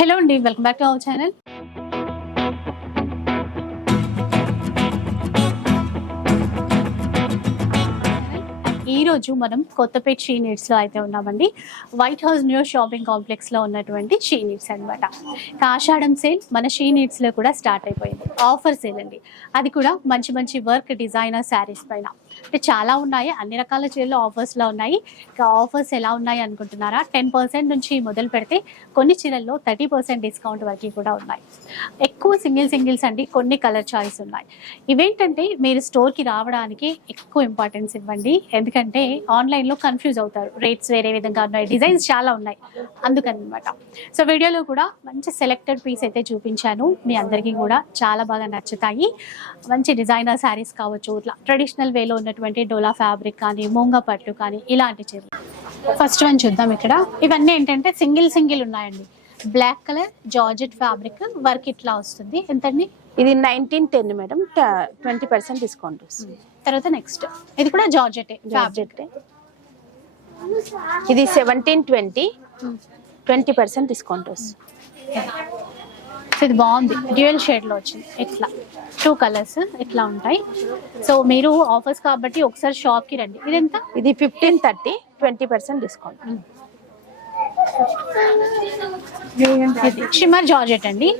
Hello అండి, welcome back to our channel. ఈ రోజు మనం కొత్తపేట షీ నీడ్స్ లో అయితే ఉన్నామండి. White house new shopping complex లో ఉన్నటువంటి షీ నీడ్స్ అనమాట. ఆషాఢం సేల్ మన షీ నీడ్స్ లో కూడా స్టార్ట్ అయిపోయింది. ఆఫర్ సేల్ అండి, అది కూడా మంచి మంచి వర్క్ డిజైనర్ శారీస్ పైన. అంటే చాలా ఉన్నాయి, అన్ని రకాల చీరలు ఆఫర్స్ లో ఉన్నాయి. ఆఫర్స్ ఎలా ఉన్నాయి అనుకుంటున్నారా? 10% నుంచి మొదలు పెడితే కొన్ని చీరల్లో 30% డిస్కౌంట్ వరకు కూడా ఉన్నాయి. ఎక్కువ సింగిల్స్ అండి, కొన్ని కలర్ చాయిస్ ఉన్నాయి. ఇవేంటంటే మీరు స్టోర్కి రావడానికి ఎక్కువ ఇంపార్టెన్స్ ఇవ్వండి, ఎందుకంటే ఆన్లైన్లో కన్ఫ్యూజ్ అవుతారు. రేట్స్ వేరే విధంగా ఉన్నాయి, డిజైన్స్ చాలా ఉన్నాయి, అందుకని అనమాట. సో వీడియోలో కూడా మంచి సెలెక్టెడ్ పీస్ అయితే చూపించాను, మీ అందరికీ కూడా చాలా బాగా నచ్చుతాయి. మంచి డిజైనర్ శారీస్ కావచ్చు, ఇట్లా ట్రెడిషనల్ వేలో ఉన్నటువంటి డోలా ఫ్యాబ్రిక్ కానీ, మూంగ పట్టు కానీ, ఇలాంటి చీరలు. ఫస్ట్ వన్ చూద్దాం. ఇక్కడ ఇవన్నీ ఏంటంటే సింగిల్ ఉన్నాయండి. Black colour georgette fabric work ఇట్లా వస్తుంది. ఎంతండి? ఇది 1910 మేడం, 20% డిస్కౌంట్ వస్తుంది. తర్వాత నెక్స్ట్ ఇది కూడా జార్జెట్ ఫ్యాబ్రిక్. ఇది 1720, 20% డిస్కౌంట్ వస్తుంది. ఇది బాగుంది, డ్యూయల్ షేడ్ లో వచ్చింది. ఇట్లా 2 కలర్స్ ఇట్లా ఉంటాయి. సో మీరు ఆఫర్స్ కాబట్టి ఒకసారి షాప్ కి రండి. ఇది ఎంత? ఇది 1530, 20% డిస్కౌంట్. ఇది షిమ్మర్ జార్జెట్ అండి,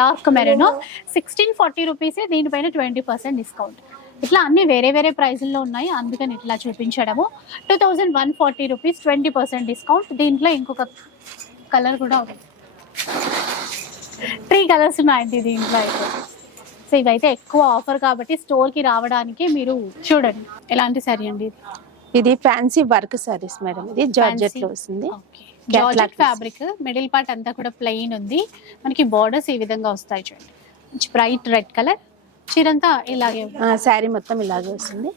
డార్క్ మెరూన్, 1640 రూపీస్. దీనిపైన 20% డిస్కౌంట్. ఇట్లా అన్ని వేరే వేరే ప్రైజుల్లో ఉన్నాయి, అందుకని ఇట్లా చూపించడము. 2140 రూపీస్, 20% డిస్కౌంట్. దీంట్లో ఇంకొక కలర్ కూడా ఉంది, 3 కలర్స్ ఉన్నాయండి దీంట్లో అయితే. సో ఇవైతే ఎక్కువ ఆఫర్ కాబట్టి స్టోర్కి రావడానికి మీరు చూడండి. ఎలాంటి సారీ అండి? ఇది ఫ్యాన్సీ వర్క్ సారీస్ మేడం, ఇది జార్జెట్ లో వస్తుంది. జార్జెట్ ఫ్యాబ్రిక్, మిడిల్ పార్ట్ అంతా కూడా ప్లెయిన్ ఉంది. మనకి బార్డర్స్ ఈ విధంగా వస్తాయి చూడండి, మంచి బ్రైట్ రెడ్ కలర్. చీరంతా ఇలాగే, శారీ మొత్తం ఇలాగే వస్తుంది.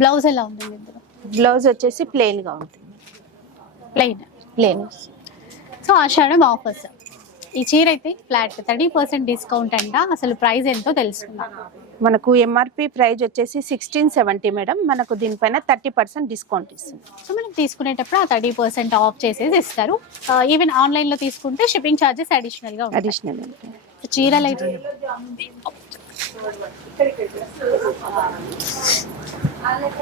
బ్లౌజ్ ఎలా ఉంటుంది? ఇందులో బ్లౌజ్ వచ్చేసి ప్లెయిన్ గా ఉంటుంది. ప్లెయిన్ సో ఆషాఢం ఆఫర్స్. ఈ చీర అయితే ఫ్లాట్ 30% డిస్కౌంట్ అంట. అసలు ప్రైస్ ఎంతో తెలుసుకుందాం. మనకు ఎంఆర్పి ప్రైస్ వచ్చేసి 1670 మేడం, మనకు దీనిపైన 30% డిస్కౌంట్ ఇస్తుంది. సో మనం తీసుకునేటప్పుడు ఆ 30% ఆఫ్ చేసేసి ఇస్తారు. ఈవెన్ ఆన్లైన్ లో తీసుకుంటే షిప్పింగ్ ఛార్జెస్ అడిషనల్ గా ఉంటాయి. చీరలు అయితే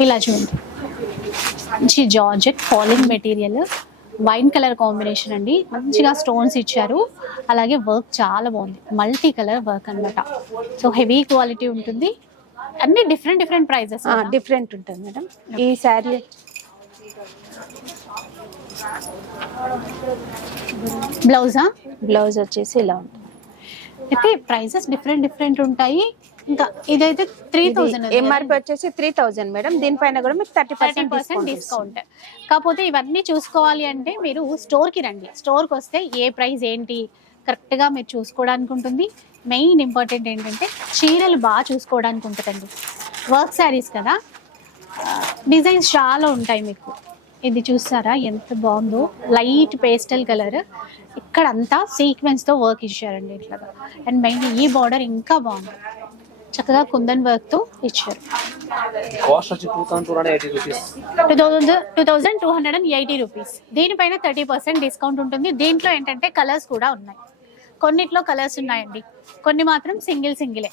ఇలా చూడండి, మంచి georgette falling material, wine colour combination అండి. మంచిగా స్టోన్స్ ఇచ్చారు, అలాగే వర్క్ చాలా బాగుంది, మల్టీ కలర్ వర్క్ అనమాట. సో హెవీ క్వాలిటీ ఉంటుంది. అన్ని డిఫరెంట్ ప్రైజెస్, డిఫరెంట్ ఉంటుంది మేడం. ఈ శారీ బ్లౌజ్ వచ్చేసి ఇలా ఉంటుంది. అయితే ప్రైసెస్ డిఫరెంట్ ఉంటాయి. ఇంకా ఇదైతే 3000, ఎంఆర్పి వచ్చేసి 3000 మేడం, దీనిపైన కూడా మీకు 30% డిస్కౌంట్. కాకపోతే ఇవన్నీ చూసుకోవాలి అంటే మీరు స్టోర్కి రండి. స్టోర్కి వస్తే ఏ ప్రైస్ ఏంటి కరెక్ట్గా మీరు చూసుకోవడానికి ఉంటుంది. మెయిన్ ఇంపార్టెంట్ ఏంటంటే చీరలు బాగా చూసుకోవడానికి ఉంటుందండి. వర్క్ శారీస్ కదా, డిజైన్స్ చాలా ఉంటాయి మీకు. ఇది చూస్తారా ఎంత బాగుందో, లైట్ పేస్టల్ కలర్, ఇక్కడ అంతా సీక్వెన్స్తో వర్క్ ఇచ్చారండి ఇట్లా. అండ్ మెయిన్ ఈ బార్డర్ ఇంకా బాగుంది, చక్కగా కుందన్ వర్క్ తో ఇచ్చారు. 2280 రూపీస్. దీనిపైన 30% డిస్కౌంట్ ఉంటుంది. దీంట్లో ఏంటంటే కలర్స్ కూడా ఉన్నాయి, కొన్నిట్లో కలర్స్ ఉన్నాయండి, కొన్ని మాత్రం సింగిలే.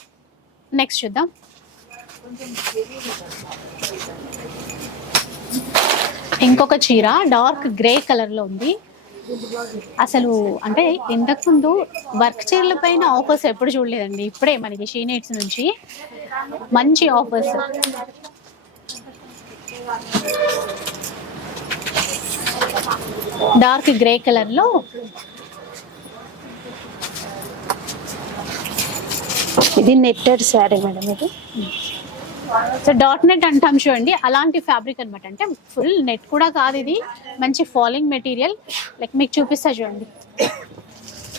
నెక్స్ట్ చూద్దాం. ఇంకొక చీర డార్క్ గ్రే కలర్ లో ఉంది. అసలు అంటే ఇంతకు ముందు వర్క్ చీరల పైన ఆఫర్స్ ఎప్పుడు చూడలేదండి. ఇప్పుడే మనకి షీ నీడ్స్ నుంచి మంచి ఆఫర్స్. డార్క్ గ్రే కలర్ లో ఇది నెట్టెడ్ శారీ మేడం. ఇది సో డాట్ నెట్ అంటాం చూడండి, అలాంటి ఫ్యాబ్రిక్ అనమాట. అంటే ఫుల్ నెట్ కూడా కాదు, ఇది మంచి ఫాలింగ్ మెటీరియల్. లైక్ మీకు చూపిస్తా చూడండి,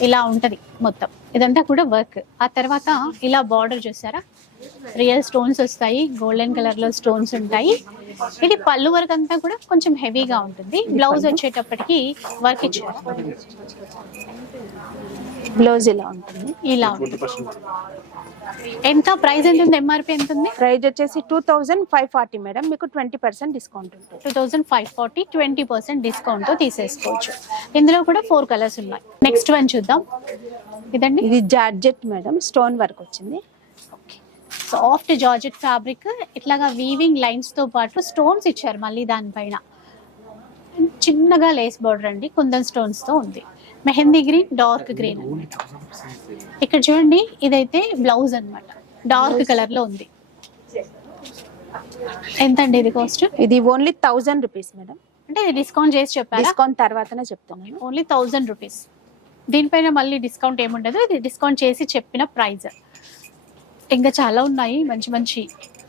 ఇలా ఉంటుంది మొత్తం. ఇదంతా కూడా వర్క్. ఆ తర్వాత ఇలా బార్డర్ చూసారా, రియల్ స్టోన్స్ వస్తాయి, గోల్డెన్ కలర్ లో స్టోన్స్ ఉంటాయి. ఇది పళ్ళు వర్క్ అంతా కూడా కొంచెం హెవీగా ఉంటుంది. బ్లౌజ్ వచ్చేటప్పటికి వర్క్ ఇచ్చారు. బ్లౌజ్ ఇలా ఉంటుంది. ఎంత ప్రైస్ ఎంత ఉంది? ఎంఆర్పి ఎంత ఉంది? ప్రైస్ వచ్చేసి 2540 మేడం, మీకు 20% డిస్కౌంట్ ఉంటుంది. 2540, 20% డిస్కౌంట్ తో తీసేసుకోవచ్చు. ఇందులో కూడా 4 కలర్స్ ఉన్నాయి. నెక్స్ట్ వన్ చూద్దాం. ఇదండి, ఇది జార్జెట్ మేడం, స్టోన్ వర్క్ వచ్చింది. సాఫ్ట్ జార్జెట్ ఫ్యాబ్రిక్, ఇట్లాగా వీవింగ్ లైన్స్ తో పాటు స్టోన్స్ ఇచ్చారు మళ్ళీ దానిపైన. చిన్నగా లేస్ బార్డర్ అండి, కుందన్ స్టోన్స్ తో ఉంది. మెహందీ గ్రీన్, డార్క్ గ్రీన్ అన్నమాట. ఇక్కడ చూడండి, ఇదైతే బ్లౌజ్ అన్నమాట, డార్క్ కలర్ లో ఉంది. ఎంత అండి ఇది కాస్ట్? ఇది ఓన్లీ 1000 రూపీస్ మేడం. అంటే ఇది డిస్కౌంట్ చేసి చెప్పారా? డిస్కౌంట్ తర్వాతనే చెప్తాను. Only 1000 rupees. దీనిపైన మళ్ళీ డిస్కౌంట్ ఏముండదు, ఇది డిస్కౌంట్ చేసి చెప్పిన ప్రైస్. ఇంకా చాలా ఉన్నాయి మంచి మంచి.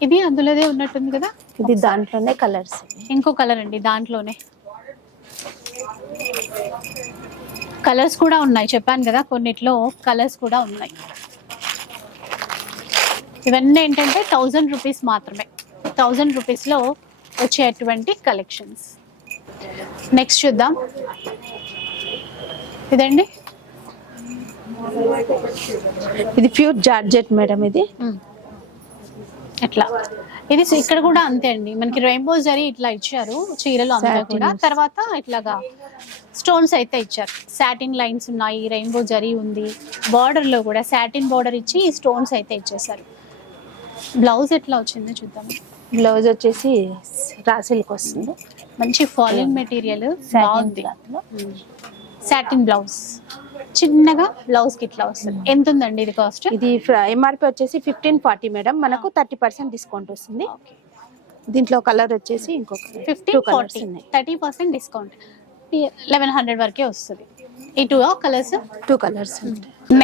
ఇది అందులోదే ఉన్నట్టుంది కదా. ఇది దాంట్లోనే కలర్స్. ఇంకో కలర్ అండి దాంట్లోనే. కలర్స్ కూడా ఉన్నాయి, చెప్పాను కదా కొన్నిట్లో కలర్స్ కూడా ఉన్నాయి. ఇవన్నీ ఏంటంటే 1000 రూపీస్ మాత్రమే. 1000 రూపీస్లో వచ్చేటువంటి కలెక్షన్స్. నెక్స్ట్ చూద్దాం. ఇదండి, ఇది ప్యూర్ జార్జెట్ మేడం. ఇది ఎట్లా, ఇది ఇక్కడ కూడా అంతే అండి, మనకి రెయిన్బో జరీ ఇట్లా ఇచ్చారు చీరలు అంతా కూడా. తర్వాత ఇట్లాగా స్టోన్స్ అయితే ఇచ్చారు, సాటిన్ లైన్స్ ఉన్నాయి, రెయిన్బో జరీ ఉంది. బార్డర్ లో కూడా సాటిన్ బార్డర్ ఇచ్చి స్టోన్స్ అయితే ఇచ్చేసారు. బ్లౌజ్ ఎట్లా వచ్చిందో చూద్దాం. బ్లౌజ్ వచ్చేసి రా సిల్క్ వస్తుంది, మంచి ఫాలింగ్ మెటీరియల్, బాగుంది. సాటిన్ బ్లౌజ్, చిన్నగా బ్లౌజ్ కి ఇట్లా వస్తుంది. ఎంత ఉందండి ఇది కాస్ట్? ఇది ఎంఆర్పి వచ్చేసి 1540 మేడం, మనకు 30% డిస్కౌంట్ వస్తుంది. దీంట్లో కలర్ వచ్చేసి ఇంకొక 1540, 30% డిస్కౌంట్, 1100 వరకే వస్తుంది. ఈ 2 కలర్స్, 2 కలర్స్.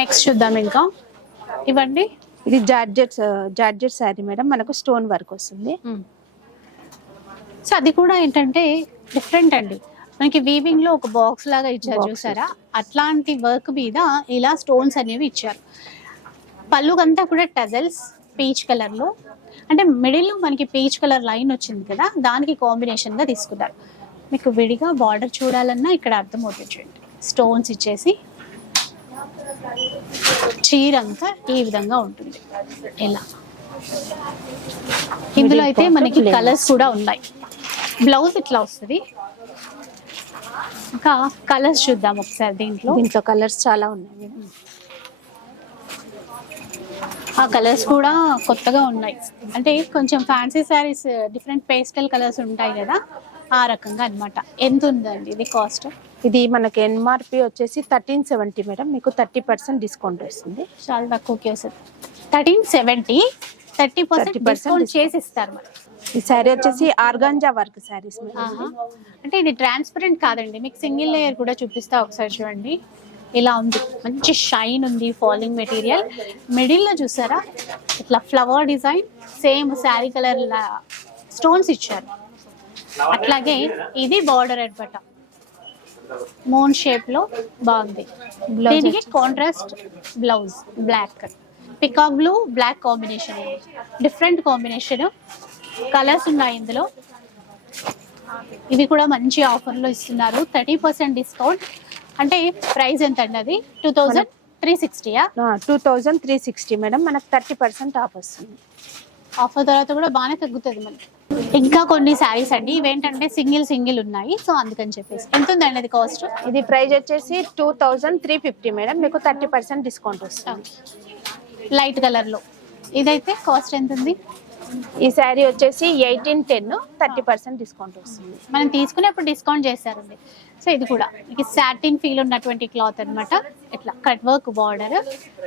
నెక్స్ట్ చూద్దాం. ఇంకా ఇవ్వండి, ఇది జార్జెట్ శారీ మేడం, మనకు స్టోన్ వర్క్ వస్తుంది. సో అది కూడా ఏంటంటే డిఫరెంట్ అండి, మనకి వీవింగ్ లో ఒక బాక్స్ లాగా ఇచ్చారు చూసారా, అట్లాంటి వర్క్ మీద ఇలా స్టోన్స్ అనేవి ఇచ్చారు. పళ్ళుకంతా కూడా టజల్స్ పీచ్ కలర్ లో, అంటే మిడిల్ లో మనకి పీచ్ కలర్ లైన్ వచ్చింది కదా, దానికి కాంబినేషన్ గా తీసుకున్నారు. మీకు విడిగా బార్డర్ చూడాలన్నా ఇక్కడ అర్థమవుతుంది. చూడండి, స్టోన్స్ ఇచ్చేసి చీర అంతా ఈ విధంగా ఉంటుంది. ఇలా ఇందులో అయితే మనకి కలర్స్ కూడా ఉన్నాయి. బ్లౌజ్ ఇట్లా వస్తుంది. ఇంకా కలర్స్ చూద్దాం ఒకసారి. దీంట్లో కలర్స్ చాలా ఉన్నాయి. ఆ కలర్స్ కూడా కొత్తగా ఉన్నాయి, అంటే కొంచెం fancy saris different pastel colours ఉంటాయి కదా, ఆ రకంగా అన్నమాట. ఎంత ఉందండి ఇది కాస్ట్? ఇది మనకి ఎంఆర్పి వచ్చేసి 1370 మేడం, మీకు 30% డిస్కౌంట్ వస్తుంది. చాలా తక్కువకి వస్తుంది. 1370, 30% డిస్కౌంట్ చేసి ఇస్తారు మరి. ఈ శారీ వచ్చేసి ఆర్గాంజా వర్క్ శారీస్. అంటే ఇది ట్రాన్స్పరెంట్ కాదండి, మీకు సింగిల్ లేయర్ కూడా చూపిస్తా ఒకసారి చూడండి. ఇలా ఉంది, మంచి షైన్ ఉంది, ఫాలింగ్ మెటీరియల్. మిడిల్ లో చూసారా ఇట్లా flower design, same sari colour stones ఇచ్చారు. అట్లాగే ఇది బార్డర్ అన్నమాట, మూన్ షేప్ లో బాగుంది. దీనికి contrast blouse, black peacock blue black combination, different combination. Colours ఉన్నాయి ఇందులో. ఇవి కూడా మంచి ఆఫర్లో ఇస్తున్నారు, 30% డిస్కౌంట్. అంటే ప్రైస్ ఎంత అండి? అది 2360. 2360 మేడం, మనకు 30% ఆఫ్ వస్తుంది. ఆఫర్ తర్వాత కూడా బాగానే తగ్గుతుంది మనకి. ఇంకా కొన్ని శారీస్ అండి, ఇవేంటంటే సింగిల్ ఉన్నాయి, సో అందుకని చెప్పేసి. ఎంత ఉందండి అది కాస్ట్? ఇది ప్రైస్ వచ్చేసి 2350 మేడం, మీకు 30% డిస్కౌంట్ వస్తుంది. లైట్ కలర్ లో ఇదైతే కాస్ట్ ఎంత ఉంది? ఈ శారీ వచ్చేసి 1810, 30% డిస్కౌంట్ వస్తుంది. మనం తీసుకునేప్పుడు డిస్కౌంట్ చేస్తారండి. సో ఇది కూడా మీకు సాటిన్ ఫీల్ ఉన్నటువంటి క్లాత్ అన్నమాట. ఇట్లా cut work border,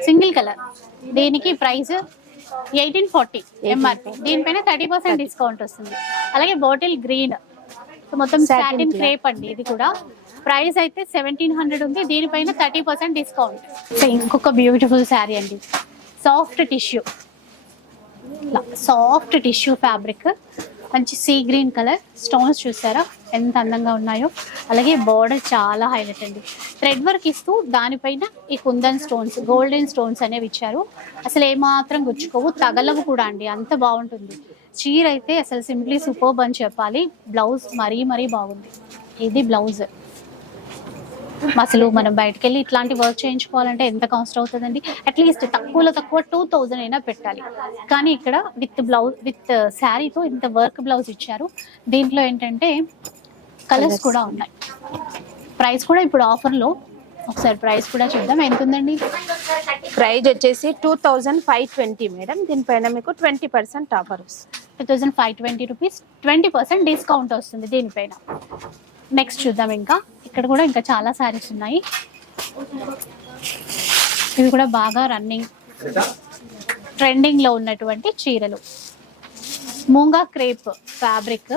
single colour. దీనికి ప్రైస్ 1840 ఎంఆర్పి, దీనిపైన 30% డిస్కౌంట్ వస్తుంది. అలాగే బాటిల్ గ్రీన్, మొత్తం సాటిన్ క్రేప్ అండి. ఇది కూడా ప్రైస్ అయితే 1700 ఉంది, దీనిపైన 30% డిస్కౌంట్. సో ఇంకొక బ్యూటిఫుల్ శారీ అండి, సాఫ్ట్ టిష్యూ ఫ్యాబ్రిక్, మంచి సీ గ్రీన్ కలర్. స్టోన్స్ చూసారా ఎంత అందంగా ఉన్నాయో. అలాగే బార్డర్ చాలా హైలైట్ అండి, థ్రెడ్ వర్క్ ఇస్తూ దానిపైన ఈ కుందన్ స్టోన్స్, గోల్డెన్ స్టోన్స్ అనేవి ఇచ్చారు. అసలు ఏమాత్రం గుచ్చుకోవు, తగలవు కూడా అండి, అంత బాగుంటుంది. చీర అయితే అసలు సింప్లీ సూపర్బ్ అని చెప్పాలి. బ్లౌజ్ మరీ బాగుంది. ఇది బ్లౌజ్ అసలు మనం బయటకు వెళ్ళి ఇట్లాంటి వర్క్ చేయించుకోవాలంటే ఎంత కాస్ట్ అవుతుందండి? అట్లీస్ట్ తక్కువలో తక్కువ 2000 అయినా పెట్టాలి. కానీ ఇక్కడ విత్ బ్లౌజ్ విత్ శారీతో ఇంత వర్క్ బ్లౌజ్ ఇచ్చారు. దీంట్లో ఏంటంటే కలర్స్ కూడా ఉన్నాయి. ప్రైస్ కూడా ఇప్పుడు ఆఫర్లో ఒకసారి ప్రైస్ కూడా చూద్దాం. ఎంత ఉందండి? ప్రైజ్ వచ్చేసి 2520 మేడం. దీనిపైన మీకు 20% ఆఫర్ వస్తుంది. 2520 రూపీస్, 20% డిస్కౌంట్ వస్తుంది దీనిపైన. నెక్స్ట్ చూద్దాం. ఇంకా ఇక్కడ కూడా ఇంకా చాలా శారీస్ ఉన్నాయి. ఇవి కూడా బాగా ట్రెండింగ్ లో ఉన్నటువంటి చీరలు. మూంగా క్రేప్ ఫ్యాబ్రిక్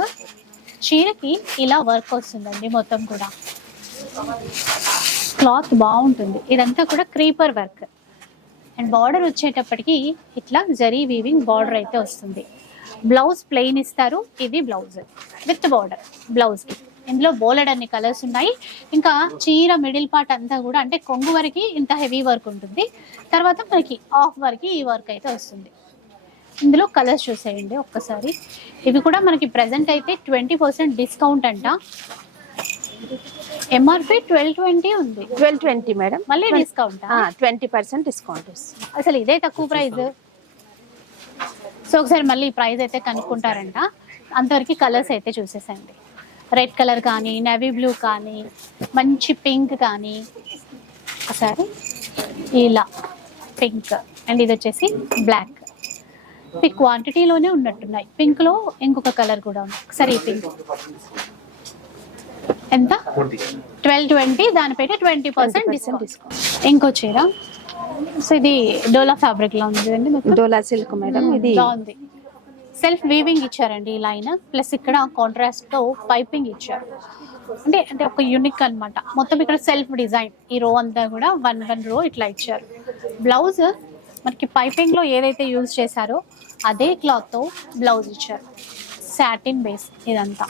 చీరకి ఇలా వర్క్ వస్తుందండి. మొత్తం కూడా క్లాత్ బాగుంటుంది. ఇదంతా కూడా క్రీపర్ వర్క్ అండ్ బార్డర్ వచ్చేటప్పటికి ఇట్లా జరీ వీవింగ్ బార్డర్ అయితే వస్తుంది. బ్లౌజ్ ప్లెయిన్ ఇస్తారు. ఇది బ్లౌజ్ విత్ బార్డర్ బ్లౌజ్కి. ఇందులో బోలెడ్ అన్ని కలర్స్ ఉన్నాయి. ఇంకా చీర మిడిల్ పార్ట్ అంతా కూడా అంటే కొంగు వరకు ఇంత హెవీ వర్క్ ఉంటుంది. తర్వాత మనకి ఆఫ్ వరకు ఈ వర్క్ అయితే వస్తుంది. ఇందులో కలర్స్ చూసేయండి ఒక్కసారి. ఇవి కూడా మనకి ప్రెసెంట్ అయితే 20% డిస్కౌంట్ అంట. ఎంఆర్పి 1220 ఉంది. 1220 మేడం. మళ్ళీ డిస్కౌంట్ 20% డిస్కౌంట్ వస్తుంది. అసలు ఇదే తక్కువ ప్రైస్. సో ఒకసారి మళ్ళీ ప్రైస్ అయితే కనుక్కుంటారంట. అంతవరకు కలర్స్ అయితే చూసేసండి. రెడ్ కలర్ కానీ, నేవీ బ్లూ కానీ, మంచి పింక్ కానీ, ఒకసారి ఇలా పింక్ అండ్ ఇది వచ్చేసి బ్లాక్. ఈ క్వాంటిటీలోనే ఉన్నట్టున్నాయి. పింక్లో ఇంకొక కలర్ కూడా ఉంది. ఒకసారి ఈ పింక్ ఎంత? 1220. దానిపైన 20% డిస్కౌంట్. ఇంకో చీర. సో ఇది డోలా ఫ్యాబ్రిక్ లో ఉంది అండి. డోలా సిల్క్ మేడం. ఇది బాగుంది. సెల్ఫ్ వీవింగ్ ఇచ్చారండి ఈ లైన్. ప్లస్ ఇక్కడ కాంట్రాస్ట్ తో పైపింగ్ ఇచ్చారు. అంటే అంటే ఒక యూనిక్ అన్నమాట. మొత్తం ఇక్కడ సెల్ఫ్ డిజైన్. ఈ రో అంతా కూడా వన్ రో ఇట్లా ఇచ్చారు. బ్లౌజ్ మనకి పైపింగ్ లో ఏదైతే యూజ్ చేశారో అదే క్లాత్ తో బ్లౌజ్ ఇచ్చారు. సాటిన్ బేస్ ఇదంతా.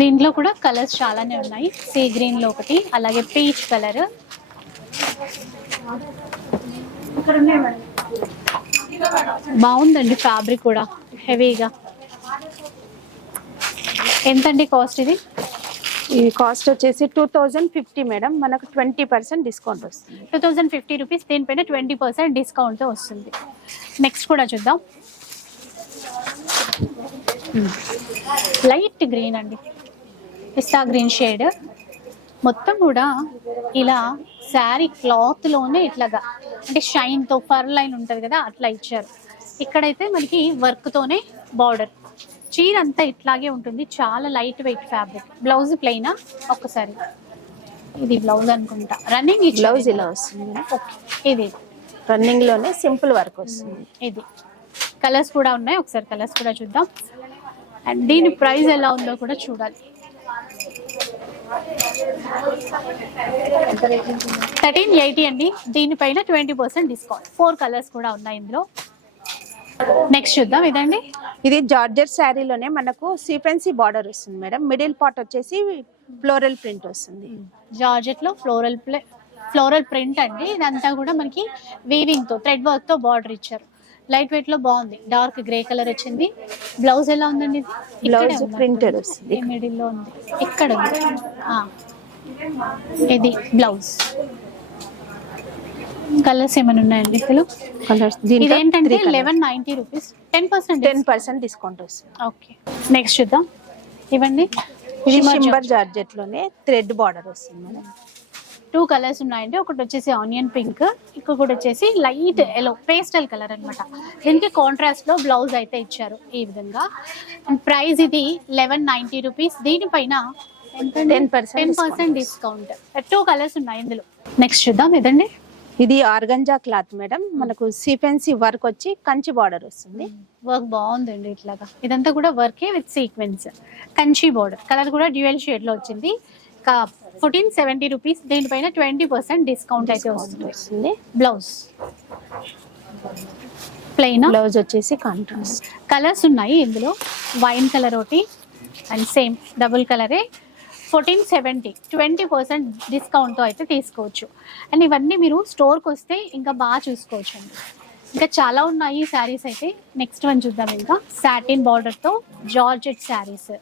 దీంట్లో కూడా కలర్స్ చాలానే ఉన్నాయి. సీ గ్రీన్ లో ఒకటి, అలాగే పీచ్ కలర్. బాగుందండి ఫ్యాబ్రిక్ కూడా హెవీగా. ఎంతండి కాస్ట్ ఇది? ఈ కాస్ట్ వచ్చేసి 2050 మేడం. మనకు 20% డిస్కౌంట్ వస్తుంది. 2050 రూపీస్. దీనిపైన 20% డిస్కౌంట్ వస్తుంది. నెక్స్ట్ కూడా చూద్దాం. లైట్ గ్రీన్ అండి, పిస్తా గ్రీన్ షేడ్. మొత్తం కూడా ఇలా శారీ క్లాత్లోనే ఇట్లాగా అంటే షైన్తో ఫర్ లైన్ ఉంటుంది కదా అట్లా ఇచ్చారు. ఇక్కడైతే మనకి వర్క్తోనే బార్డర్. చీర అంతా ఇట్లాగే ఉంటుంది. చాలా లైట్ వెయిట్ ఫ్యాబ్రిక్. బ్లౌజ్ ప్లెయినా? ఒక్కసారి ఇది బ్లౌజ్ అనుకుంటా. రన్నింగ్ బ్లౌజ్ ఇలా వస్తుంది. ఇది రన్నింగ్ లోనే సింపుల్ వర్క్ వస్తుంది. ఇది కలర్స్ కూడా ఉన్నాయి. ఒకసారి కలర్స్ కూడా చూద్దాం. అండ్ దీని ప్రైస్ ఎలా ఉందో కూడా చూడాలి. 1380 అండి. దీనిపైన 20% డిస్కౌంట్. 4 కలర్స్ కూడా ఉన్నాయి ఇందులో. నెక్స్ట్ చూద్దాం. ఇదండి, ఇది జార్జెట్ శారీలోనే మనకు సీక్వెన్సీ బార్డర్ వస్తుంది మేడం. మిడిల్ పార్ట్ వచ్చేసి ఫ్లోరల్ ప్రింట్ వస్తుంది. జార్జెట్ లో ఫ్లోరల్ ప్రింట్ అండి. ఇదంతా కూడా మనకి వీవింగ్ తో థ్రెడ్ వర్క్ తో బార్డర్ ఇచ్చారు. లైట్ వెయిట్ లో బాగుంది. డార్క్ గ్రే కలర్ వచ్చింది. బ్లౌజ్ ఎలా ఉందండి? బ్లౌజ్ ప్రింటెడ్ వస్తుంది. మిడిల్ లో ఉంది. ఇక్కడ ఉంది. ఇది బ్లౌజ్. కలర్స్ ఏమైనా ఉన్నాయండి ఇందులో? కలర్స్ ఇదేంటంటే 1190 రూపీస్. 10% డిస్కౌంట్ వస్తుంది. ఓకే, నెక్స్ట్ చూద్దాం. ఇవ్వండి. ఇది షిమ్మర్ జార్జెట్ లోనే థ్రెడ్ బార్డర్ వస్తుంది మేడం. 2 కలర్స్ ఉన్నాయండి. ఒకటి వచ్చేసి ఆనియన్ పింక్, ఇంకొకటి వచ్చేసి లైట్ ఎల్లో పేస్టల్ కలర్ అన్నమాట. దీనికి కాంట్రాస్ట్ లో బ్లౌజ్ అయితే ఇచ్చారు ఈ విధంగా. అండ్ ప్రైస్ ఇది 1190 రూపీస్. దీనిపైన 10% డిస్కౌంట్. 2 కలర్స్ ఉన్నాయి ఇందులో. నెక్స్ట్ చూద్దాం. ఇదండి, ఇది ఆర్గంజా క్లాత్ మేడం. మనకు సీక్వెన్సీ వర్క్ వచ్చి కంచి బార్డర్ వస్తుంది. వర్క్ బాగుందండి ఇట్లాగా. ఇదంతా కూడా వర్కే with sequence. Kanchi border. Colour కూడా డ్యూయల్ షేడ్ లో వచ్చింది. 1470 రూపీస్. దీనిపైన 20% డిస్కౌంట్ అయితే వస్తుంది. Blouse plain. బ్లౌజ్ వచ్చేసి కాంట్రాస్ట్. కలర్స్ ఉన్నాయి ఇందులో. వైన్ కలర్ ఒకటి అండ్ సేమ్ డబుల్ కలరే. 1470, 20% డిస్కౌంట్తో అయితే తీసుకోవచ్చు. అండ్ ఇవన్నీ మీరు స్టోర్కి వస్తే ఇంకా బాగా చూసుకోవచ్చు అండి. ఇంకా చాలా ఉన్నాయి శారీస్ అయితే. నెక్స్ట్ వన్ చూద్దాం. ఇంకా సాటిన్ బార్డర్తో జార్జెట్ శారీస్.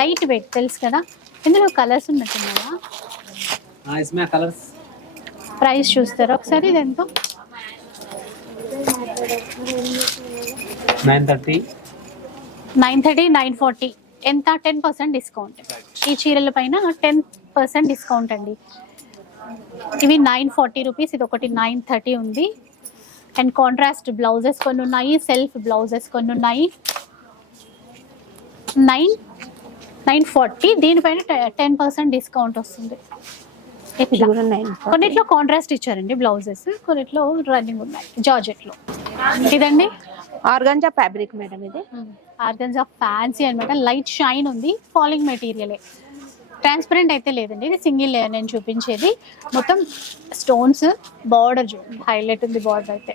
లైట్ వెయిట్ తెలుసు కదా, ఇందులో కలర్స్ ఉన్నట్టున్నాయా? इसमें कलर्स ప్రైస్ చూస్తారా ఒకసారి? ఇది ఎంతో? 930 930, 940. ఎంత? 10% డిస్కౌంట్. ఈ చీరల పైన 10% డిస్కౌంట్ అండి. ఇవి 940 రూపీస్, ఇది ఒకటి 930 ఉంది. అండ్ కాంట్రాస్ట్ బ్లౌజెస్ కొన్ని ఉన్నాయి, సెల్ఫ్ బ్లౌజెస్ కొన్ని ఉన్నాయి. 940, దీనిపైన 10% డిస్కౌంట్ వస్తుంది. ఇది కూడా 940. కొన్నిట్లో కాంట్రాస్ట్ ఇచ్చారండి బ్లౌజెస్, కొన్నిట్లో రన్నింగ్ ఉన్నాయి జార్జెట్లో. ఇదండి ఆర్గాంజా ఫ్యాబ్రిక్ మేడం ఇది. ఆర్గన్జా ఫ్యాన్సీ అన్నమాట. లైట్ షైన్ ఉంది, ఫాలింగ్ మెటీరియలే, ట్రాన్స్పరెంట్ అయితే లేదండి. ఇది సింగిల్ లేయర్ నేను చూపించేది. మొత్తం స్టోన్స్, బార్డర్ చూడండి, హైలైట్ ఉంది బార్డర్ అయితే.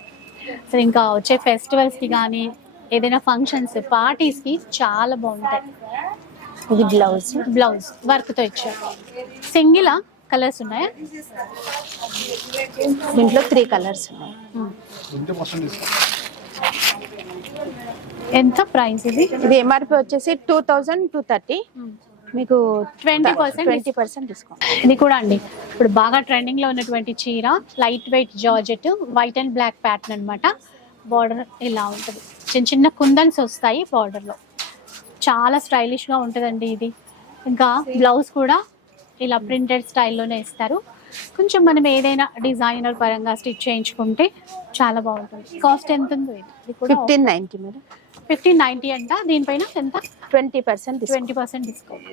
సో ఇంకా వచ్చే ఫెస్టివల్స్కి కానీ ఏదైనా ఫంక్షన్స్, పార్టీస్కి చాలా బాగుంటాయి. ఇది బ్లౌజ్. బ్లౌజ్ వర్క్తో ఇచ్చారు. సింగిల్ కలర్స్ ఉన్నాయా? దీంట్లో 3 కలర్స్ ఉన్నాయి. ఎంత ప్రైస్ ఇది? ఇది ఎంఆర్పి వచ్చేసి 2230, మీకు 20% డిస్కౌంట్. ఇది కూడా అండి ఇప్పుడు బాగా ట్రెండింగ్ లో ఉన్నటువంటి చీర, light weight georgette, white and black pattern అన్నమాట. బార్డర్ ఇలా ఉంటుంది, చిన్న చిన్న కుందన్స్ వస్తాయి బార్డర్ లో, చాలా స్టైలిష్ గా ఉంటుందండి ఇది. ఇంకా బ్లౌజ్ కూడా ఇలా ప్రింటెడ్ స్టైల్లోనే ఇస్తారు. కొంచెం మనం ఏదైనా డిజైనర్ పరంగా స్టిచ్ చేయించుకుంటే చాలా బాగుంటుంది. కాస్ట్ ఎంత ఉందో ఇది కూడా? 1590 మేడం. 1590 అంట. దీనిపైన ఎంత? 20% డిస్కౌంట్. 20% డిస్కౌంట్.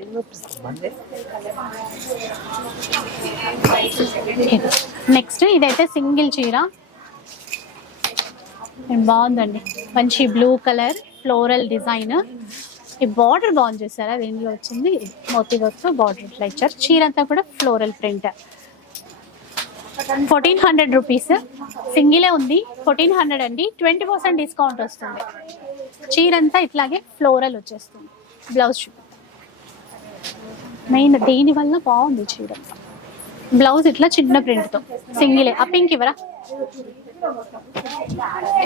నెక్స్ట్ ఇదైతే సింగిల్ చీర, బాగుందండి. మంచి బ్లూ కలర్ ఫ్లోరల్ డిజైన్. ఈ బార్డర్ బాగుంది చూసారా? దీనిలో వచ్చింది మోతీ వర్క్ బార్డర్ ఇట్లా ఇచ్చారు. చీర అంతా కూడా ఫ్లోరల్ ప్రింట్. 1400 రూపీస్. సింగిలే ఉంది, 1400 అండి. 20% డిస్కౌంట్ వస్తుంది. చీర అంతా ఇట్లాగే ఫ్లోరల్ వచ్చేస్తుంది. బ్లౌజ్ మెయిన్ దీనివల్ల బాగుంది చీర. బ్లౌజ్ ఇట్లా చిన్న ప్రింట్తో సింగిలే. ఆ పింక్ ఇవరా?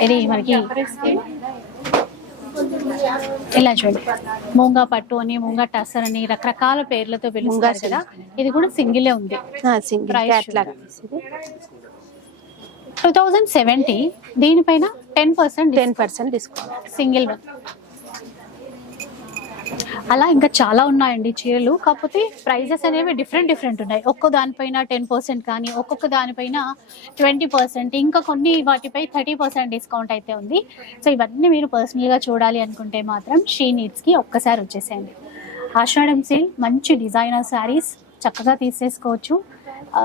ఇది మనకి ఇలా చూడండి, మూంగా పట్టు అని, మూంగా టసర్ అని రకరకాల పేర్లతో పిలుస్తారు కదా. ఇది కూడా సింగిలే ఉంది. ప్రైస్ 2070. దీనిపైన 10% డిస్కౌంట్. Single one. అలా ఇంకా చాలా ఉన్నాయండి చీరలు, కాకపోతే ప్రైజెస్ అనేవి డిఫరెంట్ ఉన్నాయి. ఒక్కో దానిపైన 10% కానీ, ఒక్కొక్క దానిపైన 20%, ఇంకా కొన్ని వాటిపై 30% డిస్కౌంట్ అయితే ఉంది. సో ఇవన్నీ మీరు పర్సనల్గా చూడాలి అనుకుంటే మాత్రం షీ నీడ్స్కి ఒక్కసారి వచ్చేసేయండి. ఆషాఢం సేల్, మంచి డిజైనర్ శారీస్ చక్కగా తీసేసుకోవచ్చు.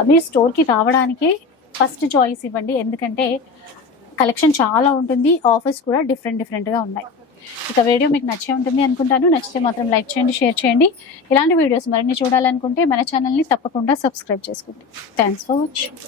మీరు స్టోర్కి రావడానికే ఫస్ట్ చాయిస్ ఇవ్వండి, ఎందుకంటే కలెక్షన్ చాలా ఉంటుంది, ఆఫర్స్ కూడా డిఫరెంట్గా ఉన్నాయి. ఇక వీడియో మీకు నచ్చే ఉంటుంది అనుకుంటాను. నచ్చితే మాత్రం లైక్ చేయండి, షేర్ చేయండి. ఇలాంటి వీడియోస్ మరిన్ని చూడాలనుకుంటే మన ఛానల్ని తప్పకుండా సబ్స్క్రైబ్ చేసుకోండి. Thanks for watching.